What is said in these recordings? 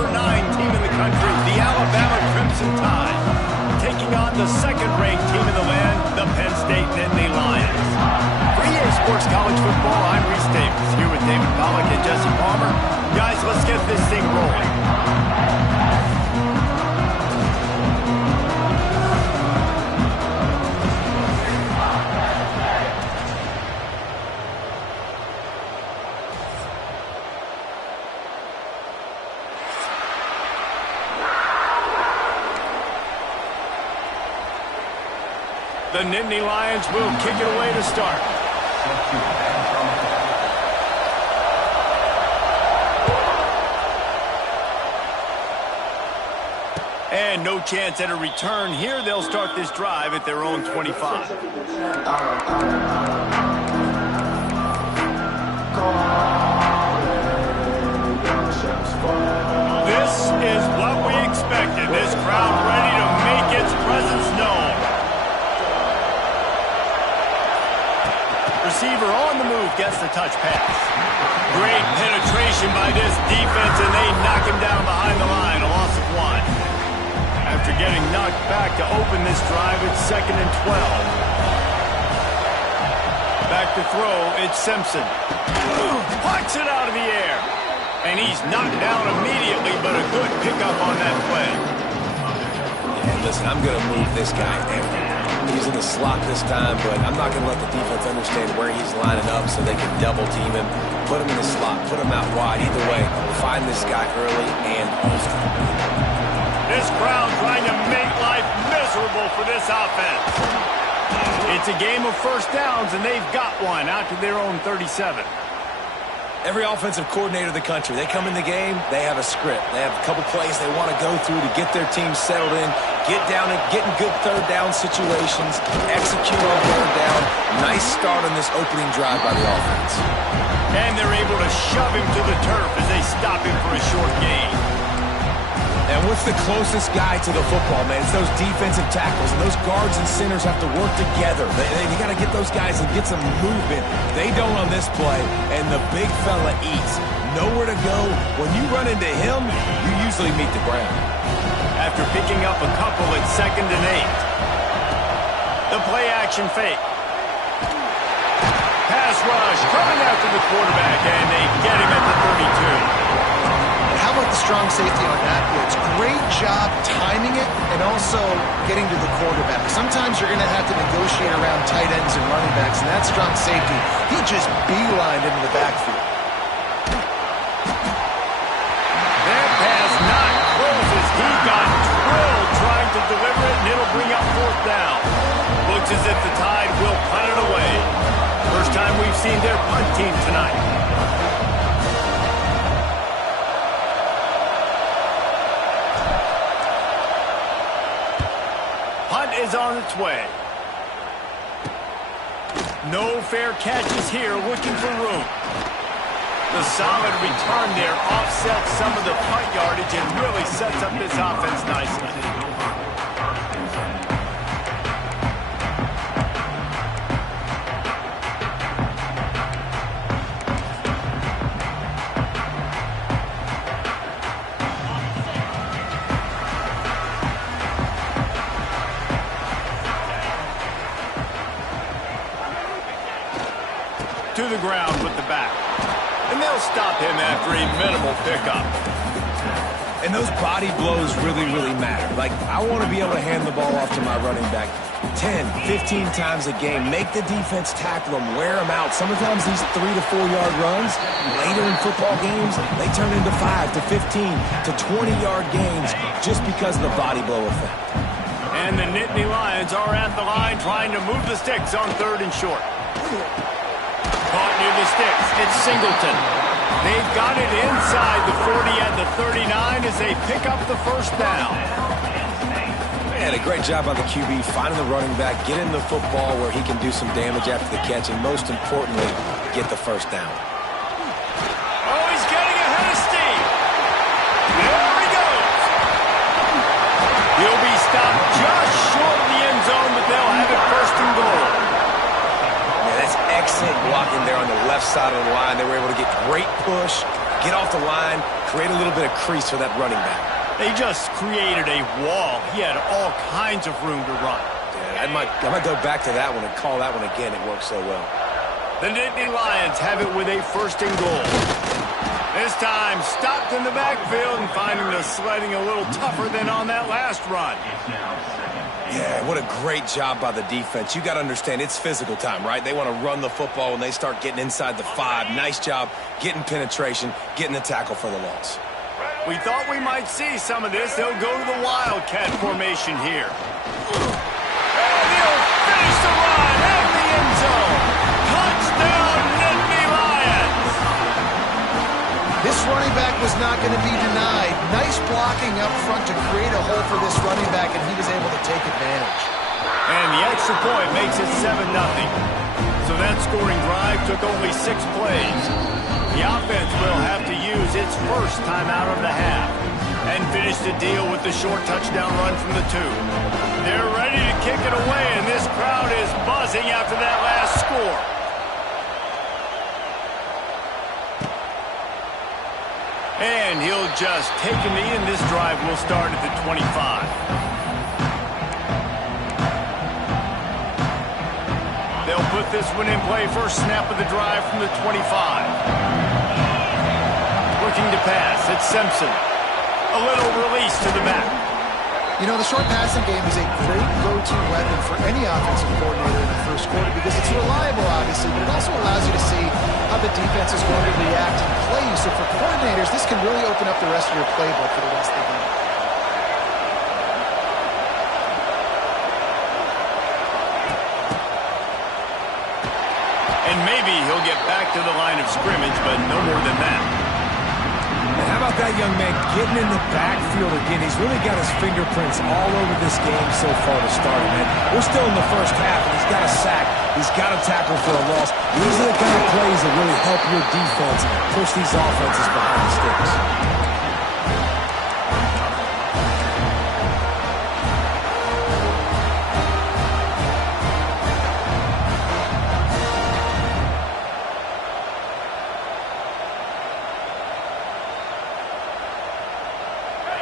number 9 team in the country, the Alabama Crimson Tide, taking on the second-ranked team in the land, the Penn State Nittany Lions. For EA Sports College Football, I'm Reese Davis, here with David Pollack and Jesse Palmer. Guys, let's get this thing rolling. The Nittany Lions will kick it away to start. And no chance at a return here. They'll start this drive at their own 25. This is what we expected. This crowd ready to make its presence known. Receiver on the move gets the touch pass. Great penetration by this defense, and they knock him down behind the line, a loss of 1. After getting knocked back to open this drive, it's 2nd and 12. Back to throw, it's Simpson. Puts it out of the air. And he's knocked down immediately, but a good pickup on that play. Yeah, listen, I'm going to move this guy everywhere. He's in the slot this time, but I'm not going to let the defense understand where he's lining up so they can double team him, put him in the slot, put him out wide. Either way, find this guy early and often. This crowd trying to make life miserable for this offense. It's a game of first downs, and they've got one out to their own 37. Every offensive coordinator in the country, they come in the game, they have a script. They have a couple plays they want to go through to get their team settled in, get down and get in good third down situations, execute on third down. Nice start on this opening drive by the offense. And they're able to shove him to the turf as they stop him for a short gain. And what's the closest guy to the football, man? It's those defensive tackles, and those guards and centers have to work together. You got to get those guys and get some movement. They don't on this play, and the big fella eats. Nowhere to go. When you run into him, you usually meet the ground. After picking up a couple, it's 2nd and 8. The play-action fake. Pass rush coming after the quarterback, and they get him at the 32. How about the strong safety on that blitz? Great job timing it and also getting to the quarterback. Sometimes you're going to have to negotiate around tight ends and running backs, and that strong safety, he just beelined into the backfield. That pass not close as he got drilled trying to deliver it, and it'll bring up 4th down. Looks as if the Tide will punt it away. First time we've seen their punt team tonight. Is on its way. No fair catches here, looking for room. The solid return there offsets some of the punt yardage and really sets up this offense nicely. To the ground with the back. And they'll stop him after a minimal pickup. And those body blows really, really matter. Like, I want to be able to hand the ball off to my running back 10, 15 times a game. Make the defense tackle him, wear him out. Sometimes these 3 to 4 yard runs, later in football games, they turn into 5 to 15 to 20 yard gains just because of the body blow effect. And the Nittany Lions are at the line trying to move the sticks on 3rd and short. Caught near the sticks. It's Singleton. They've got it inside the 40 and the 39 as they pick up the first down. Man, a great job by the QB finding the running back, get him the football where he can do some damage after the catch, and most importantly, get the first down. Oh, he's getting ahead of steam. There he goes. He'll be stopped just short of the end zone, but they'll have it 1st and goal. Excellent blocking there on the left side of the line. They were able to get great push, Get off the line, create a little bit of crease for that running back. They just created a wall. He had all kinds of room to run. Yeah, I might go back to that one and call that one again. It worked so well. The Nittany Lions have it with a 1st and goal. This time, stopped in the backfield and finding the sledding a little tougher than on that last run. Yeah, what a great job by the defense. You got to understand, it's physical time, right? They want to run the football when they start getting inside the 5. Nice job getting penetration, getting the tackle for the loss. We thought we might see some of this. They'll go to the Wildcat formation here. And he'll finish the run at the end zone. Touchdown, Nittany Lions! This running back was not going to be denied. Nice blocking up front to create a hole for this running back, and he was able to take advantage. And the extra point makes it 7-0. So that scoring drive took only 6 plays. The offense will have to use its first timeout of the half and finish the deal with the short touchdown run from the 2. They're ready to kick it away, and this crowd is buzzing after that last score. And he'll just take a knee, and this drive will start at the 25. They'll put this one in play. First snap of the drive from the 25. Looking to pass. It's Simpson. A little release to the back. You know, the short passing game is a great go-to weapon for any offensive coordinator in the first quarter because it's reliable, obviously, but it also allows you to see how the defense is going to react and play you. So for coordinators, this can really open up the rest of your playbook for the rest of the game. And maybe he'll get back to the line of scrimmage, but no more than that. And how about that young man getting in the backfield again? He's really got his fingerprints all over this game so far to start, man. We're still in the first half, and he's got a sack. He's got a tackle for a loss. These are the kind of plays that really help your defense push these offenses behind the sticks.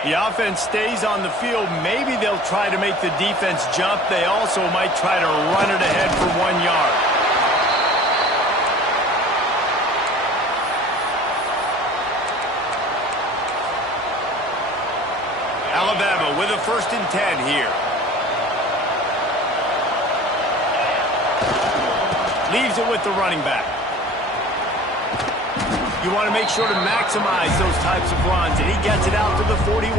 The offense stays on the field. Maybe they'll try to make the defense jump. They also might try to run it ahead for 1 yard. Alabama with a 1st and 10 here. Leaves it with the running back. You want to make sure to maximize those types of runs, and he gets it out to the 41.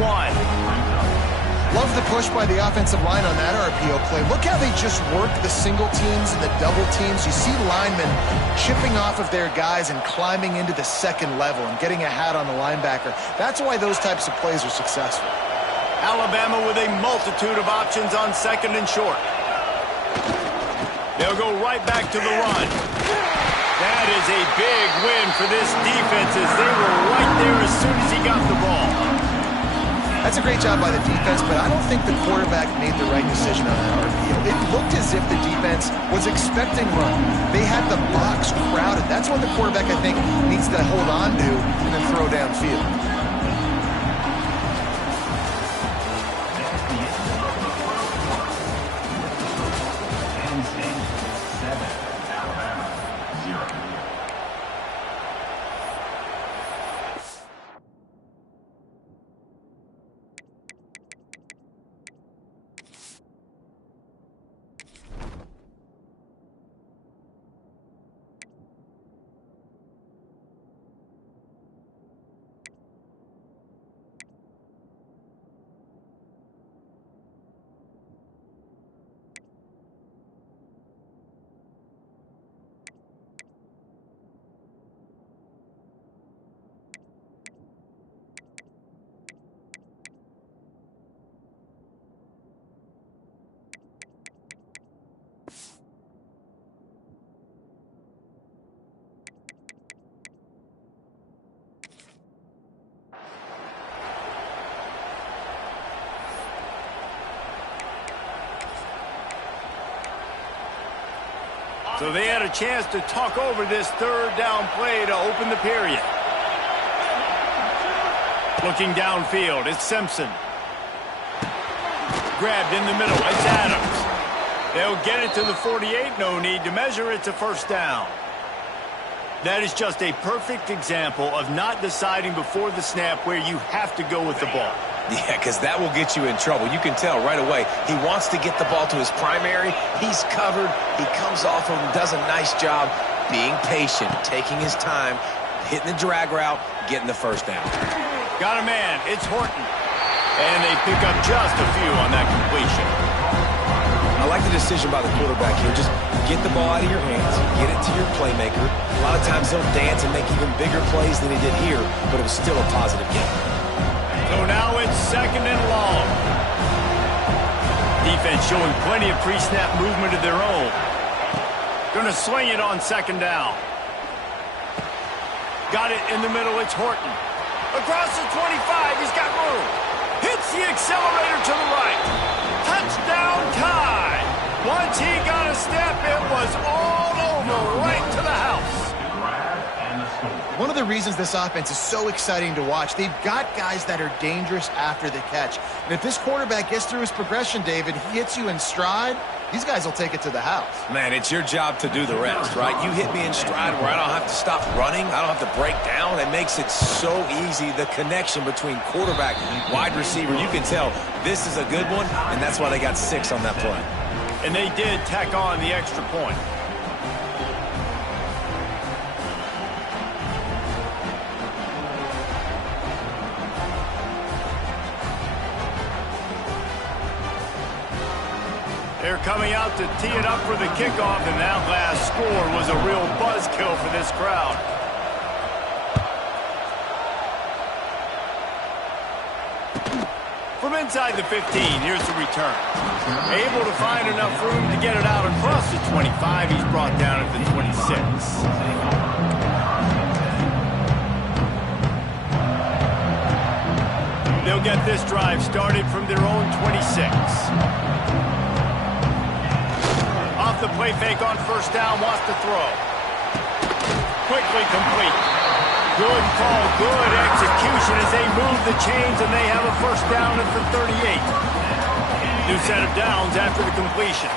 Love the push by the offensive line on that RPO play. Look how they just work the single teams and the double teams. You see linemen chipping off of their guys and climbing into the 2nd level and getting a hat on the linebacker. That's why those types of plays are successful. Alabama with a multitude of options on 2nd and short. They'll go right back to the run. That is a big win for this defense as they were right there as soon as he got the ball. That's a great job by the defense, but I don't think the quarterback made the right decision on that RPO. It looked as if the defense was expecting run. They had the box crowded. That's what the quarterback, I think, needs to hold on to and then throw downfield. So they had a chance to talk over this 3rd down play to open the period. Looking downfield, it's Simpson. Grabbed in the middle, it's Adams. They'll get it to the 48, no need to measure, it's a first down. That is just a perfect example of not deciding before the snap where you have to go with the ball. Yeah, because that will get you in trouble. You can tell right away. He wants to get the ball to his primary. He's covered. He comes off of him, does a nice job being patient, taking his time, hitting the drag route, getting the first down. Got a man. It's Horton. And they pick up just a few on that completion. I like the decision by the quarterback here. Just get the ball out of your hands, get it to your playmaker. A lot of times he'll dance and make even bigger plays than he did here, but it was still a positive game. So now it's second and long. Defense showing plenty of pre-snap movement of their own. Going to swing it on second down. Got it in the middle, it's Horton. Across the 25, he's got room. Hits the accelerator to the right. Touchdown tie. Once he got a step, it was all over, right to the house. One of the reasons this offense is so exciting to watch, they've got guys that are dangerous after the catch. And if this quarterback gets through his progression, David, he hits you in stride, these guys will take it to the house. Man, it's your job to do the rest, right? You hit me in stride where I don't have to stop running. I don't have to break down. It makes it so easy, the connection between quarterback and wide receiver. You can tell this is a good one, and that's why they got 6 on that play. And they did tack on the extra point. They're coming out to tee it up for the kickoff, and that last score was a real buzzkill for this crowd. From inside the 15, here's the return. Able to find enough room to get it out across the 25. He's brought down at the 26. They'll get this drive started from their own 26. Off the play fake on first down, wants to throw. Quickly complete. Good call, good execution as they move the chains, and they have a first down at the 38. New set of downs after the completion.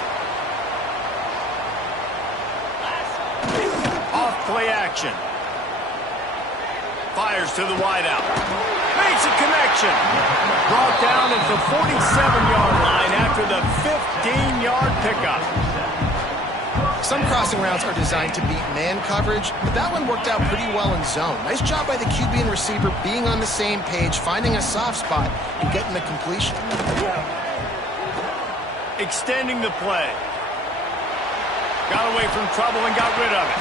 Off play action. Fires to the wideout. Makes a connection. Brought down at the 47-yard line after the 15-yard pickup. Some crossing routes are designed to beat man coverage, but that one worked out pretty well in zone. Nice job by the QB and receiver being on the same page, finding a soft spot, and getting the completion. Extending the play. Got away from trouble and got rid of it.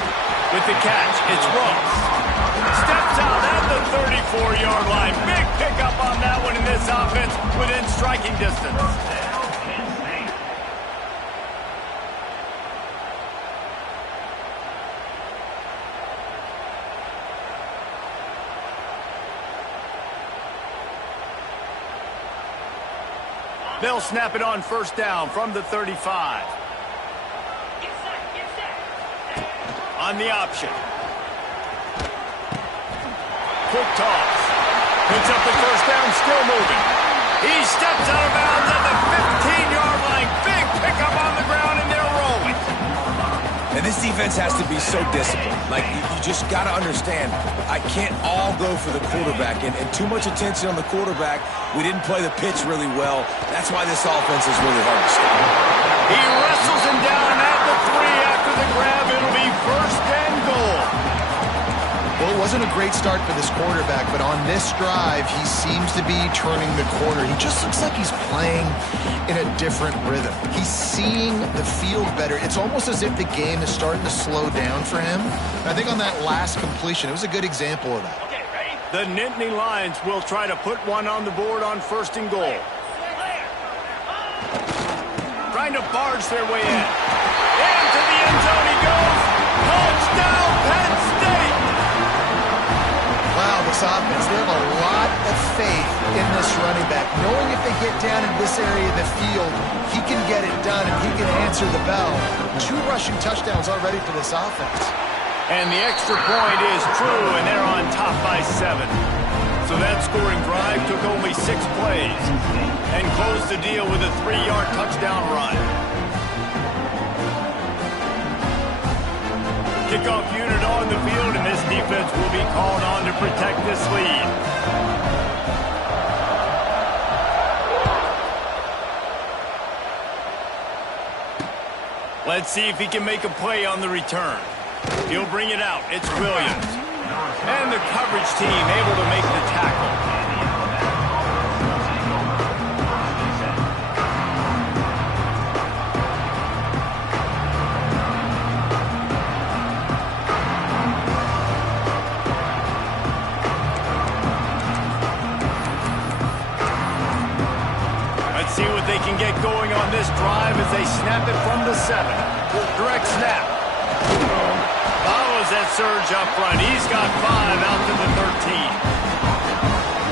With the catch, it's Rose. Steps out at the 34-yard line. Big pickup on that one in this offense within striking distance. They'll snap it on first down from the 35. On the option. Quick toss. Puts up the first down, still moving. He steps out of bounds at the 15-yard line. Big pickup on the ground, and they're rolling. And this defense has to be so disciplined. Like, you just got to understand, I can't all go for the quarterback. And too much attention on the quarterback. We didn't play the pitch really well. That's why this offense is really hard to stop. He wrestles him down at the 3 after the grab. It'll be first and goal. Well, it wasn't a great start for this quarterback, but on this drive, he seems to be turning the corner. He just looks like he's playing in a different rhythm. He's seeing the field better. It's almost as if the game is starting to slow down for him. I think on that last completion, it was a good example of that. Okay, ready? The Nittany Lions will try to put one on the board on first and goal. Trying to barge their way in. Into the end zone he goes. Touchdown, Penn State! Wow, this offense, they have a lot of faith in this running back. Knowing if they get down in this area of the field, he can get it done and he can answer the bell. 2 rushing touchdowns already for this offense. And the extra point is true, and they're on top by 7. So So that scoring drive took only 6 plays and closed the deal with a 3-yard touchdown run. Kickoff unit on the field, and this defense will be called on to protect this lead. Let's see if he can make a play on the return. He'll bring it out. It's Williams. And the coverage team able to make the tackle. Let's see what they can get going on this drive as they snap it from the 7. Direct snap. Follows that surge up front. He's got 5 out to the 13.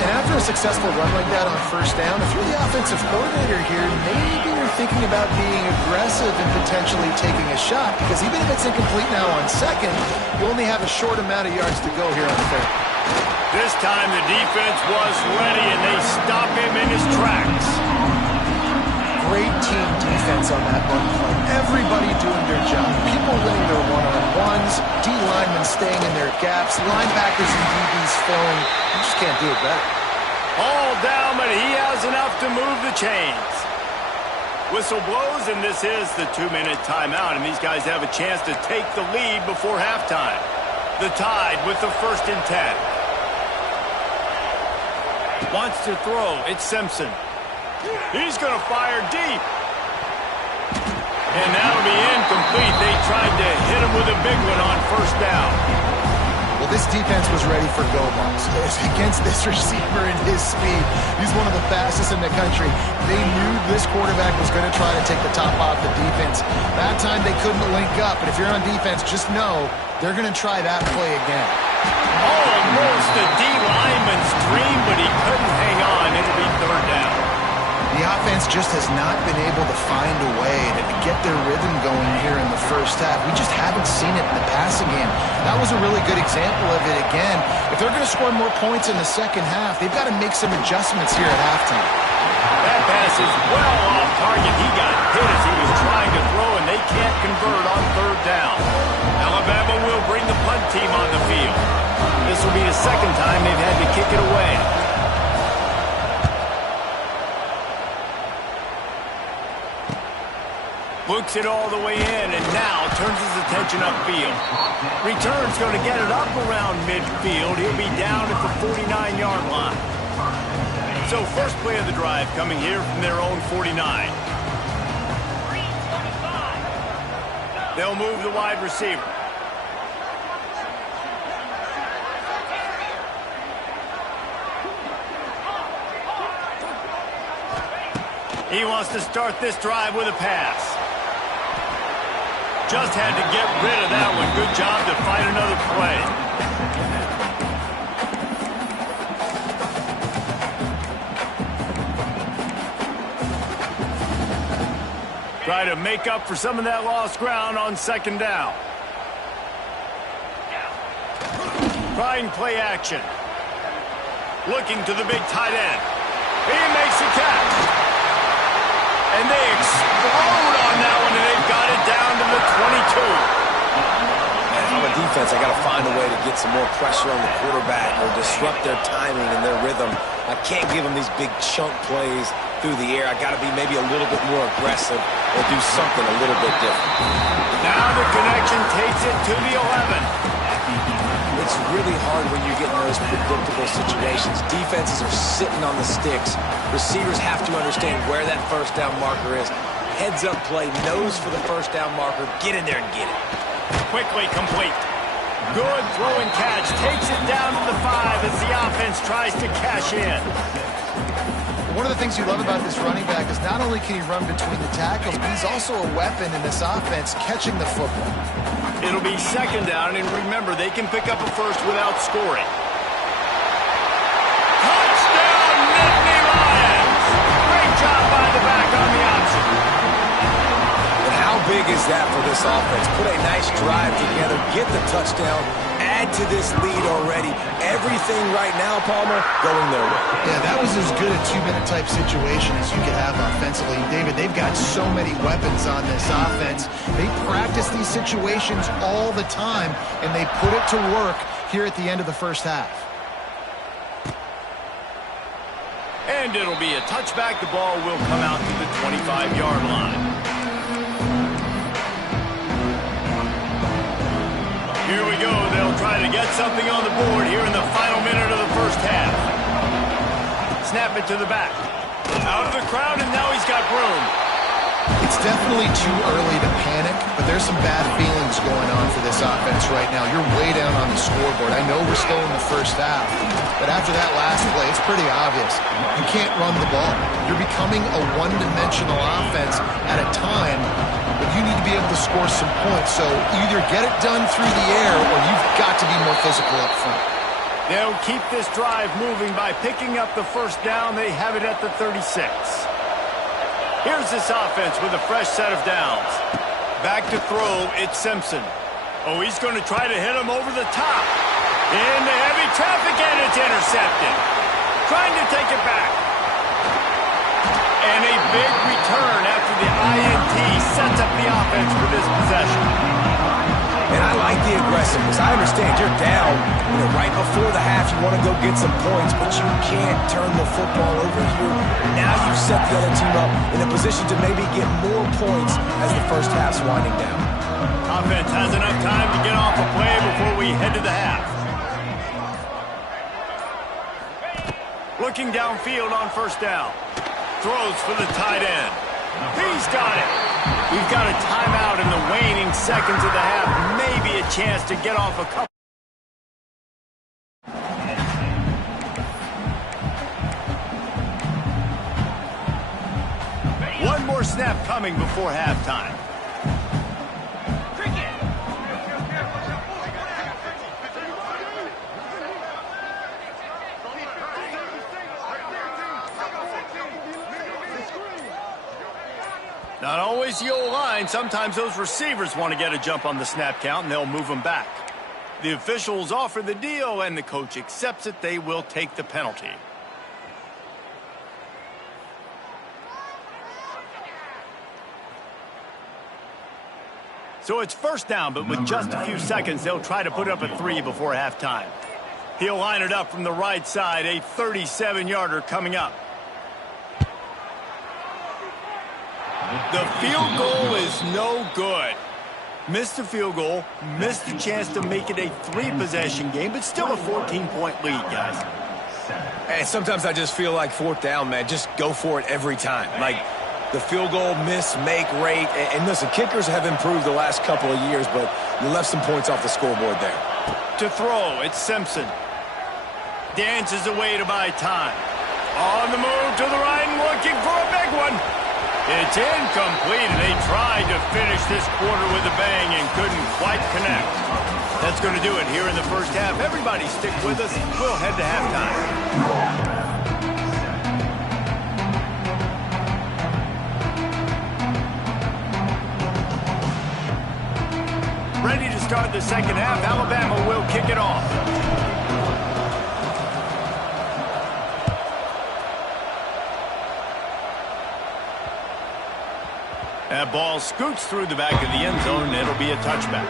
And after a successful run like that on first down, if you're the offensive coordinator here, maybe you're thinking about being aggressive and potentially taking a shot, because even if it's incomplete now on second, you only have a short amount of yards to go here on third. This time the defense was ready, and they stop him in his tracks. Great team defense on that run play. Everybody doing their job. People winning their one-on-ones, D-linemen staying in their gaps, linebackers and DBs filling. You just can't do it better. All down, but he has enough to move the chains. Whistle blows, and this is the 2-minute timeout, and these guys have a chance to take the lead before halftime. The Tide with the 1st and 10. Wants to throw. It's Simpson. He's going to fire deep. And that'll be incomplete. They tried to hit him with a big one on first down. Well, this defense was ready for go balls. Against this receiver and his speed, he's one of the fastest in the country. They knew this quarterback was going to try to take the top off the defense. That time they couldn't link up, but if you're on defense, just know they're going to try that play again. Almost a D-lineman's dream, but he couldn't hang on. It'll be 3rd down. The offense just has not been able to find a way to get their rhythm going here in the first half. We just haven't seen it in the passing game. That was a really good example of it again. If they're going to score more points in the second half, they've got to make some adjustments here at halftime. That pass is well off target. He got hit as he was trying to throw, and they can't convert on 3rd down. Alabama will bring the punt team on the field. This will be the 2nd time they've had to kick it away. Books it all the way in, and now turns his attention upfield. Return's going to get it up around midfield. He'll be down at the 49-yard line. So first play of the drive coming here from their own 49. They'll move the wide receiver. He wants to start this drive with a pass. Just had to get rid of that one. Good job to find another play. Try to make up for some of that lost ground on 2nd down. Trying play action. Looking to the big tight end. He makes the catch. And they explode on that one, and they've got it down to the 22. And if I'm a defense, I got to find a way to get some more pressure on the quarterback or disrupt their timing and their rhythm. I can't give them these big chunk plays through the air. I got to be maybe a little bit more aggressive or do something a little bit different. Now the connection takes it to the 11. It's really hard when you get in those predictable situations. Defenses are sitting on the sticks. Receivers have to understand where that first down marker is. Heads up play, nose for the first down marker. Get in there and get it. Quickly complete. Good throw and catch. Takes it down to the 5 as the offense tries to cash in. One of the things you love about this running back is not only can he run between the tackles, but he's also a weapon in this offense catching the football. It'll be 2nd down, and remember, they can pick up a first without scoring. Touchdown, Nittany Lions! Great job by the back on the option. And how big is that for this offense? Put a nice drive together, get the touchdown, add add to this lead already. Everything right now, Palmer, going their way. Yeah, that was as good a two-minute type situation as you could have offensively. David, they've got so many weapons on this offense. They practice these situations all the time, and they put it to work here at the end of the first half. And it'll be a touchback. The ball will come out to the 25-yard line. Here we go. They'll try to get something on the board here in the final minute of the first half. Snap it to the back. Out of the crowd, and now he's got room. It's definitely too early to panic, but there's some bad feelings going on for this offense right now. You're way down on the scoreboard. I know we're still in the first half, but after that last play, it's pretty obvious. You can't run the ball. You're becoming a one-dimensional offense at a time, but you need to be able to score some points. So either get it done through the air, or you've got to be more physical up front. They'll keep this drive moving by picking up the first down. They have it at the 36. Here's this offense with a fresh set of downs. Back to throw, it's Simpson. Oh, he's going to try to hit him over the top. Into heavy traffic, and it's intercepted. Trying to take it back. And a big return after the INT sets up the offense for this possession. And I like the aggressiveness. I understand you're down, right before the half. You want to go get some points, but you can't turn the football over here. Now you've set the other team up in a position to maybe get more points as the first half's winding down. Offense has enough time to get off a play before we head to the half. Looking downfield on first down. Throws for the tight end. He's got it. We've got a timeout in the waning seconds of the half. Maybe a chance to get off a couple. One more snap coming before halftime. Not always the O-line. Sometimes those receivers want to get a jump on the snap count, and they'll move them back. The officials offer the deal, and the coach accepts it. They will take the penalty. So it's first down, but with just a few seconds, they'll try to put up a 3 before halftime. He'll line it up from the right side, a 37-yarder coming up. The field goal is no good. Missed the field goal, missed the chance to make it a 3-possession game, but still a 14-point lead, guys. And sometimes I just feel like fourth down, man, just go for it every time. Like the field goal miss-make rate. And listen, kickers have improved the last couple of years, but you left some points off the scoreboard there. To throw, it's Simpson. Dances away to buy time. On the move to the right and looking for a big one. It's incomplete, and they tried to finish this quarter with a bang and couldn't quite connect. That's going to do it here in the first half. Everybody stick with us. We'll head to halftime. Ready to start the second half. Alabama will kick it off. That ball scoots through the back of the end zone, and it'll be a touchback.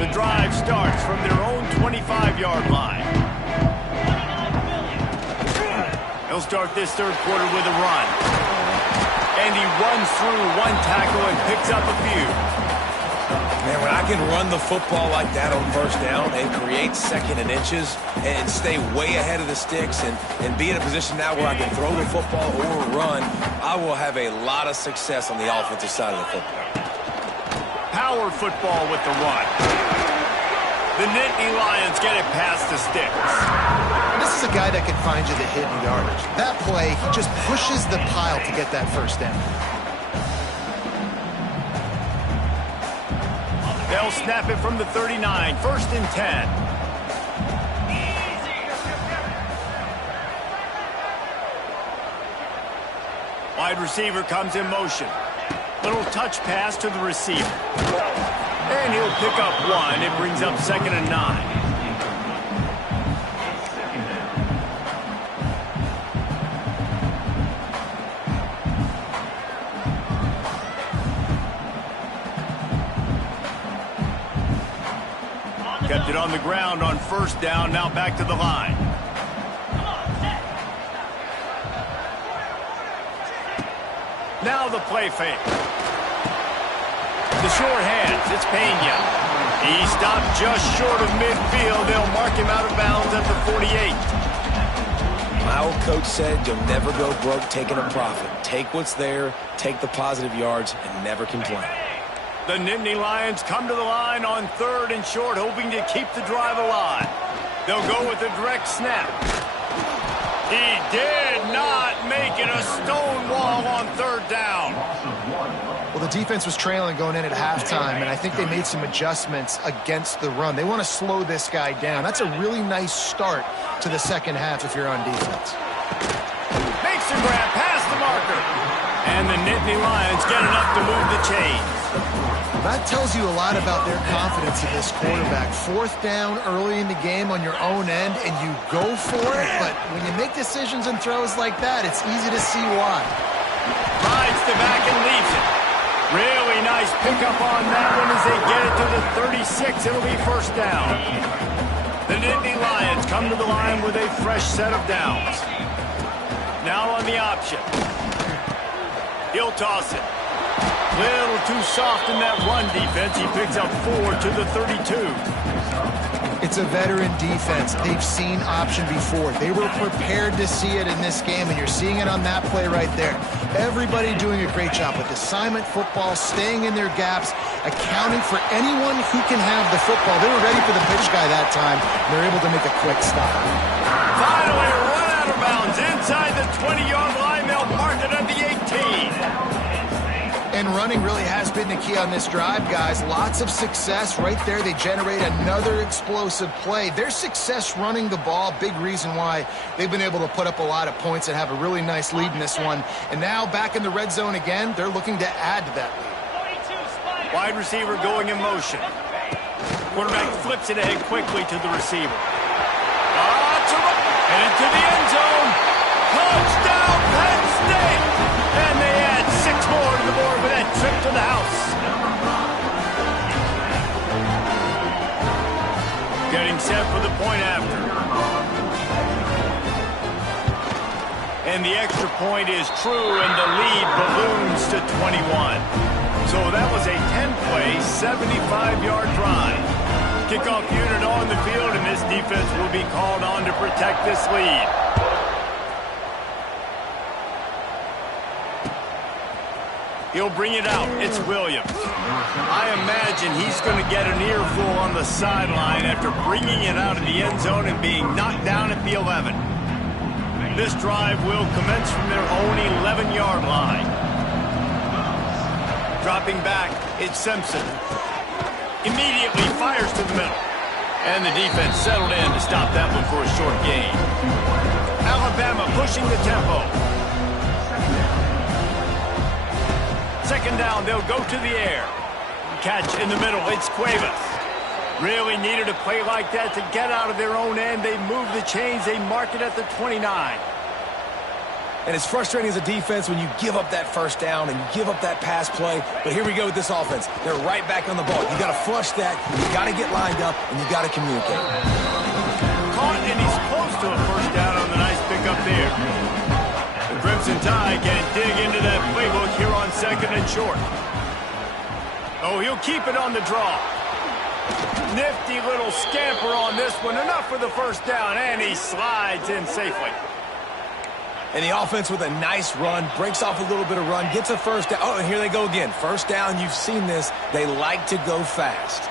The drive starts from their own 25-yard line. He'll start this third quarter with a run. And he runs through one tackle and picks up a few. Man, when I can run the football like that on first down and create second and inches and stay way ahead of the sticks and be in a position now where I can throw the football or run, I will have a lot of success on the offensive side of the football. Power football with the run. The Nittany Lions get it past the sticks. This is a guy that can find you the hidden yardage. That play, he just pushes the pile to get that first down. They'll snap it from the 39, 1st and 10. Wide receiver comes in motion. Little touch pass to the receiver. And he'll pick up 1. It brings up 2nd and 9. Kept it on the ground on 1st down, now back to the line. Now the play fake. The short hands, it's Pena. He stopped just short of midfield. They'll mark him out of bounds at the 48. My old coach said you'll never go broke taking a profit. Take what's there, take the positive yards, and never complain. The Nittany Lions come to the line on 3rd and short, hoping to keep the drive alive. They'll go with a direct snap. He did not make it a stone wall on 3rd down. Well, the defense was trailing going in at halftime, and I think they made some adjustments against the run. They want to slow this guy down. That's a really nice start to the second half if you're on defense. Makes the grab past the marker. And the Nittany Lions get enough to move the chains. That tells you a lot about their confidence in this quarterback. 4th down early in the game on your own end, and you go for it. But when you make decisions and throws like that, it's easy to see why. Rides the back and leaves it. Really nice pickup on that one as they get it to the 36. It'll be 1st down. The Nittany Lions come to the line with a fresh set of downs. Now on the option. He'll toss it. Little too soft in that run defense. He picks up 4 to the 32. It's a veteran defense. They've seen option before. They were prepared to see it in this game, and you're seeing it on that play right there. Everybody doing a great job with assignment football, staying in their gaps, accounting for anyone who can have the football. They were ready for the pitch guy that time, and they're able to make a quick stop. Finally, run out of bounds inside the 20-yard line. They'll mark it at the 18. And running really has been the key on this drive, guys. Lots of success right there. They generate another explosive play. Their success running the ball, big reason why they've been able to put up a lot of points and have a really nice lead in this one. And now back in the red zone again, they're looking to add to that lead. Wide receiver going in motion. Quarterback flips it ahead quickly to the receiver. And into the end zone. Touchdown, Penn State! And they add 6 more to the board with that trip to the house. Getting set for the point after. And the extra point is true, and the lead balloons to 21. So that was a 10-play, 75-yard drive. Kickoff unit on the field, and this defense will be called on to protect this lead. He'll bring it out. It's Williams. I imagine he's going to get an earful on the sideline after bringing it out of the end zone and being knocked down at the 11. This drive will commence from their own 11-yard line. Dropping back, it's Simpson. Immediately fires to the middle. And the defense settled in to stop that one for a short gain. Alabama pushing the tempo. 2nd down, they'll go to the air. Catch in the middle, it's Cuevas. Really needed a play like that to get out of their own end. They move the chains, they mark it at the 29. And it's frustrating as a defense when you give up that 1st down and you give up that pass play. But here we go with this offense. They're right back on the ball. You got to flush that, you got to get lined up, and you got to communicate. Caught, and he's close to a 1st down on the nice pickup there. The Crimson Tide can dig into that playbook here on 2nd and short. Oh, he'll keep it on the draw. Nifty little scamper on this one. Enough for the 1st down, and he slides in safely. And the offense with a nice run, breaks off a little bit of run, gets a 1st down. Oh, and here they go again. 1st down, you've seen this. They like to go fast.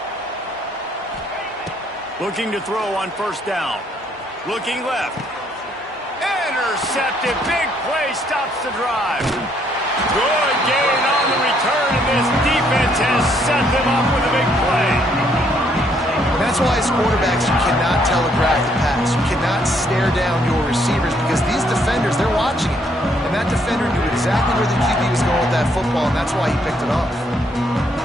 Looking to throw on 1st down. Looking left. Intercepted. Big play stops the drive. Good gain on the return, and this defense has set them up with a big play. And that's why as quarterbacks, you cannot telegraph the pass. You cannot stare down your receivers because these defenders, they're watching it. And that defender knew exactly where the QB was going with that football, and that's why he picked it off.